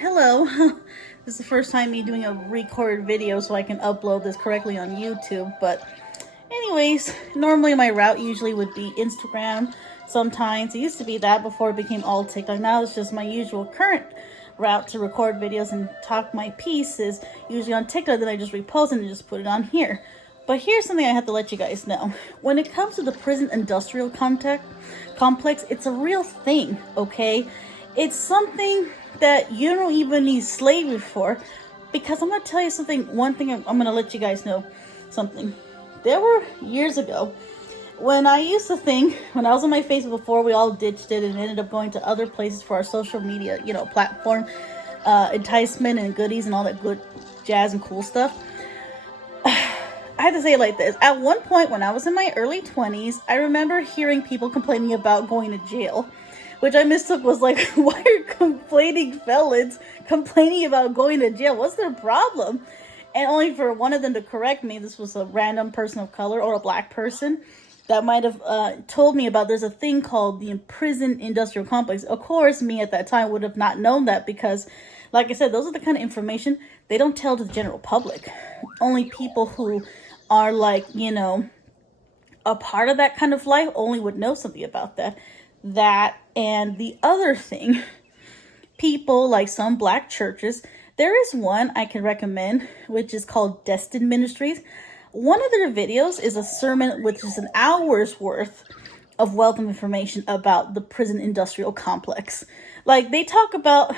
Hello. This is the first time me doing a recorded video so I can upload this correctly on YouTube. But anyways, normally my route usually would be Instagram. Sometimes it used to be that before it became all TikTok. Now it's just my usual current route to record videos and talk my piece is usually on TikTok. Then I just repost and just put it on here. But here's something I have to let you guys know. When it comes to the prison industrial complex, it's a real thing, okay? It's something that you don't even need slavery for, because I'm going to tell you something. One thing I'm going to let you guys know something. There were years ago when I used to think, when I was on my Facebook before we all ditched it and ended up going to other places for our social media, platform, enticement and goodies and all that good jazz and cool stuff. I have to say it like this. At one point when I was in my early 20s, I remember hearing people complaining about going to jail, which I mistook was like, why are complaining felons complaining about going to jail? What's their problem? And only for one of them to correct me. This was a random person of color or a black person that might have told me about there's a thing called the prison industrial complex. Of course, me at that time would have not known that because, like I said, those are the kind of information they don't tell to the general public. Only people who are like, a part of that kind of life only would know something about that. That and the other thing, people like some black churches, there is one I can recommend, which is called Destin Ministries. One of their videos is a sermon, which is an hour's worth of wealth of information about the prison industrial complex. Like they talk about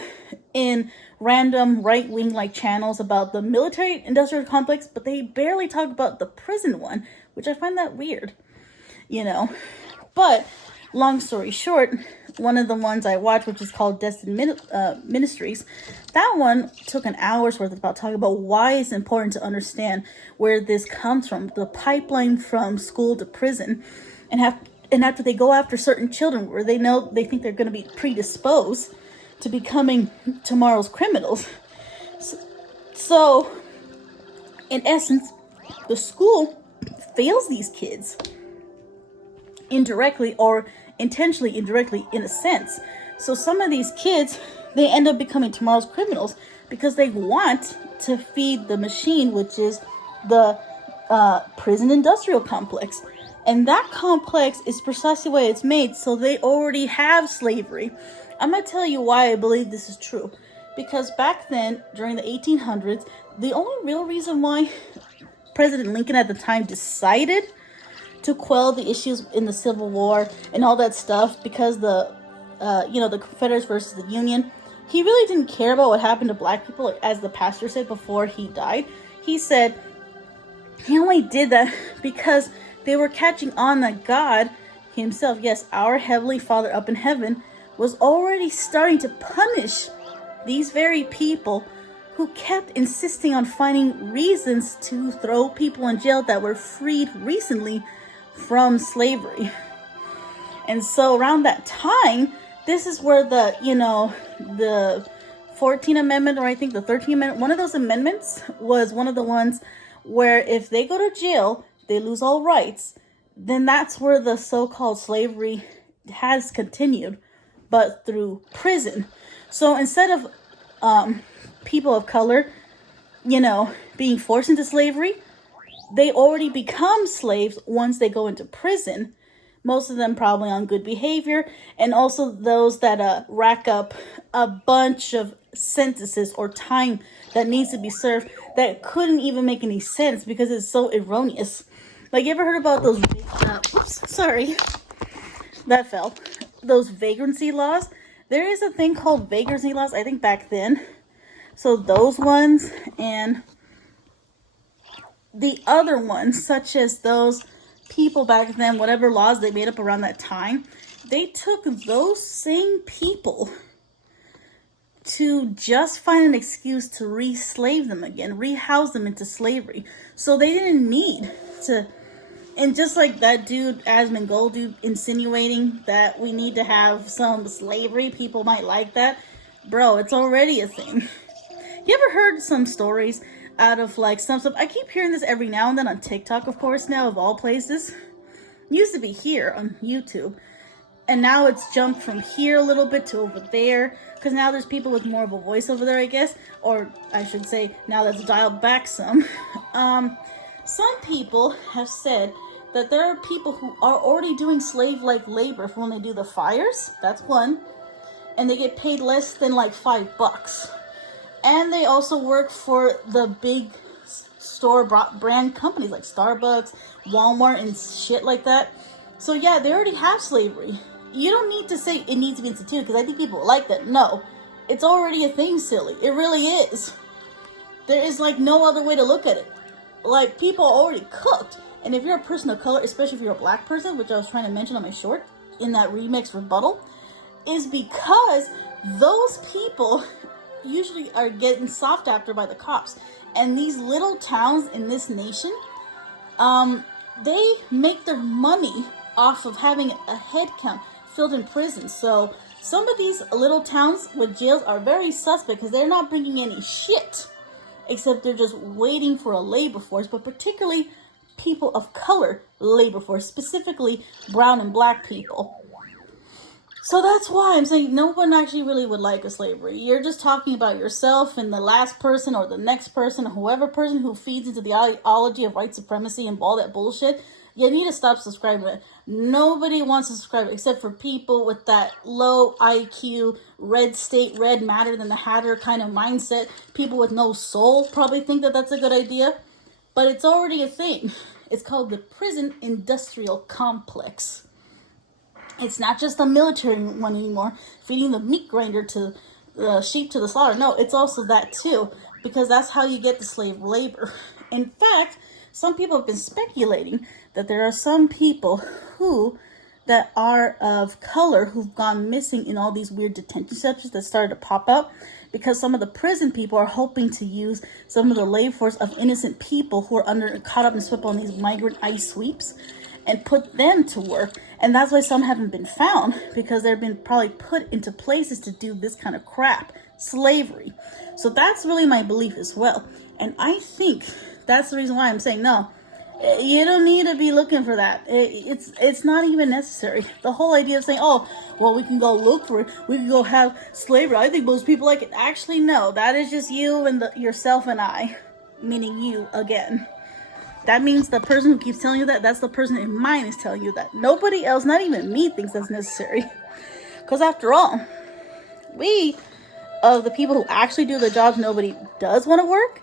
in random right-wing like channels about the military industrial complex, but they barely talk about the prison one, which I find that weird, But long story short, one of the ones I watched, which is called Destin Ministries, that one took an hour's worth about talking about why it's important to understand where this comes from, the pipeline from school to prison, and after they go after certain children where they think they're going to be predisposed to becoming tomorrow's criminals. So, in essence, the school fails these kids indirectly or intentionally indirectly in a sense. So some of these kids, they end up becoming tomorrow's criminals because they want to feed the machine, which is the prison industrial complex. And that complex is precisely why it's made, so they already have slavery. I'm going to tell you why I believe this is true. Because back then, during the 1800s, the only real reason why President Lincoln at the time decided to quell the issues in the Civil War and all that stuff, because the Confederates versus the Union, he really didn't care about what happened to black people, as the pastor said before he died. He said he only did that because they were catching on that God himself, yes, our Heavenly Father up in heaven, was already starting to punish these very people who kept insisting on finding reasons to throw people in jail that were freed recently from slavery. And so around that time, this is where the 14th Amendment, or I think the 13th Amendment, one of those amendments was one of the ones where if they go to jail, they lose all rights. Then that's where the so-called slavery has continued, but through prison. So instead of people of color, being forced into slavery, they already become slaves once they go into prison. Most of them probably on good behavior, and also those that rack up a bunch of sentences or time that needs to be served that couldn't even make any sense because it's so erroneous. Like, you ever heard about those that fell. Those vagrancy laws? There is a thing called vagrancy laws, I think back then. So those ones and the other ones, such as those people back then, whatever laws they made up around that time, they took those same people to just find an excuse to re-slave them again, rehouse them into slavery. So they didn't need to. And just like that dude, m.a.g.a dude, insinuating that we need to have some slavery, people might like that. Bro, it's already a thing. You ever heard some stories out of like some stuff? I keep hearing this every now and then on TikTok, of course, now of all places. It used to be here on YouTube. And now it's jumped from here a little bit to over there, because now there's people with more of a voice over there, I guess. Or I should say, now that's dialed back some. Some people have said that there are people who are already doing slave-like labor for when they do the fires. That's one. And they get paid less than like $5. And they also work for the big store brand companies like Starbucks, Walmart, and shit like that. So yeah, they already have slavery. You don't need to say it needs to be instituted, because I think people like that. No, it's already a thing, silly. It really is. There is like no other way to look at it. Like, people are already cooked. And if you're a person of color, especially if you're a black person, which I was trying to mention on my short in that remix rebuttal, is because those people usually are getting soft after by the cops. And these little towns in this nation, they make their money off of having a head count filled in prisons. So some of these little towns with jails are very suspect, because they're not bringing any shit, except they're just waiting for a labor force, but particularly people of color labor force, specifically brown and black people. So that's why I'm saying no one actually really would like a slavery. You're just talking about yourself and the last person or the next person, or whoever person who feeds into the ideology of white supremacy and all that bullshit. You need to stop subscribing to it. Nobody wants to subscribe except for people with that low IQ, red state, red matter than the Hatter kind of mindset. People with no soul probably think that that's a good idea. But it's already a thing. It's called the prison industrial complex. It's not just a military one anymore, feeding the meat grinder to the sheep to the slaughter. No, it's also that too, because that's how you get the slave labor. In fact, some people have been speculating that there are some people that are of color who've gone missing in all these weird detention centers that started to pop up, because some of the prison people are hoping to use some of the labor force of innocent people who are caught up and swept on these migrant ice sweeps and put them to work. And that's why some haven't been found, because they've been probably put into places to do this kind of crap, slavery. So that's really my belief as well. And I think that's the reason why I'm saying no. You don't need to be looking for that. It's not even necessary. The whole idea of saying, oh, well, we can go look for it, we can go have slavery, I think most people like it. Actually, no. That is just you and yourself and I, meaning you again. That means the person who keeps telling you that, that's the person in mind is telling you that. Nobody else, not even me, thinks that's necessary. Because after all, we, of the people who actually do the jobs nobody does want to work,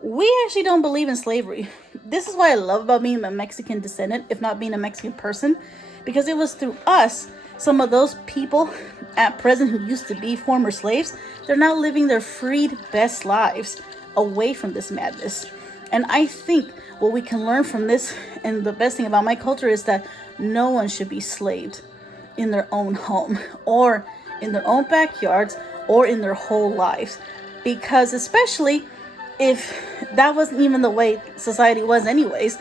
we actually don't believe in slavery. This is what I love about being a Mexican descendant, if not being a Mexican person, because it was through us, some of those people at present who used to be former slaves, they're now living their freed best lives away from this madness. And I think what we can learn from this, and the best thing about my culture, is that no one should be slaved in their own home, or in their own backyards, or in their whole lives. Because especially if that wasn't even the way society was anyways.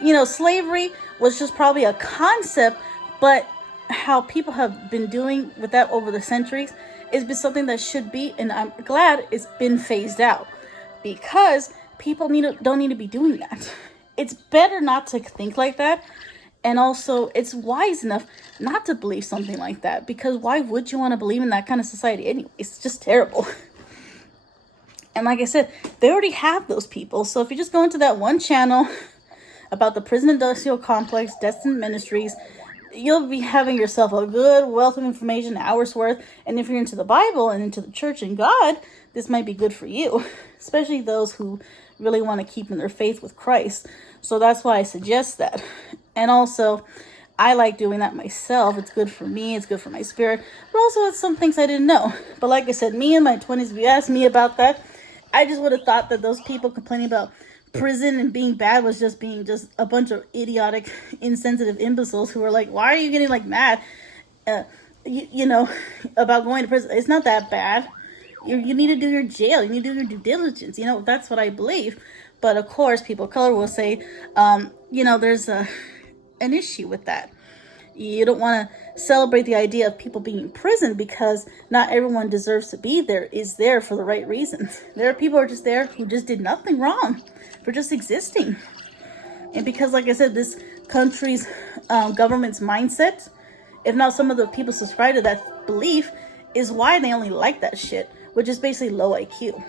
You know, slavery was just probably a concept, but how people have been doing with that over the centuries has been something that should be, and I'm glad it's been phased out, because people don't need to be doing that. It's better not to think like that. And also, it's wise enough not to believe something like that, because why would you want to believe in that kind of society anyway? It's just terrible. And like I said, they already have those people. So if you just go into that one channel about the prison industrial complex, Destined Ministries, you'll be having yourself a good wealth of information, hours worth. And if you're into the Bible and into the church and God, this might be good for you, especially those who really want to keep in their faith with Christ. So that's why I suggest that. And also, I like doing that myself. It's good for me. It's good for my spirit. But also, it's some things I didn't know. But like I said, me in my 20s, if you asked me about that, I just would have thought that those people complaining about prison and being bad was just being just a bunch of idiotic, insensitive imbeciles who were like, why are you getting like mad, you know, about going to prison? It's not that bad. You need to do your jail. You need to do your due diligence. You know, that's what I believe. But of course, people of color will say, you know, there's an issue with that. You don't want to celebrate the idea of people being in prison, because not everyone deserves to be there, is there for the right reasons. There are people who are just there who just did nothing wrong for just existing. And because, like I said, this country's government's mindset if not some of the people subscribe to that belief, is why they only like that shit, which is basically low IQ.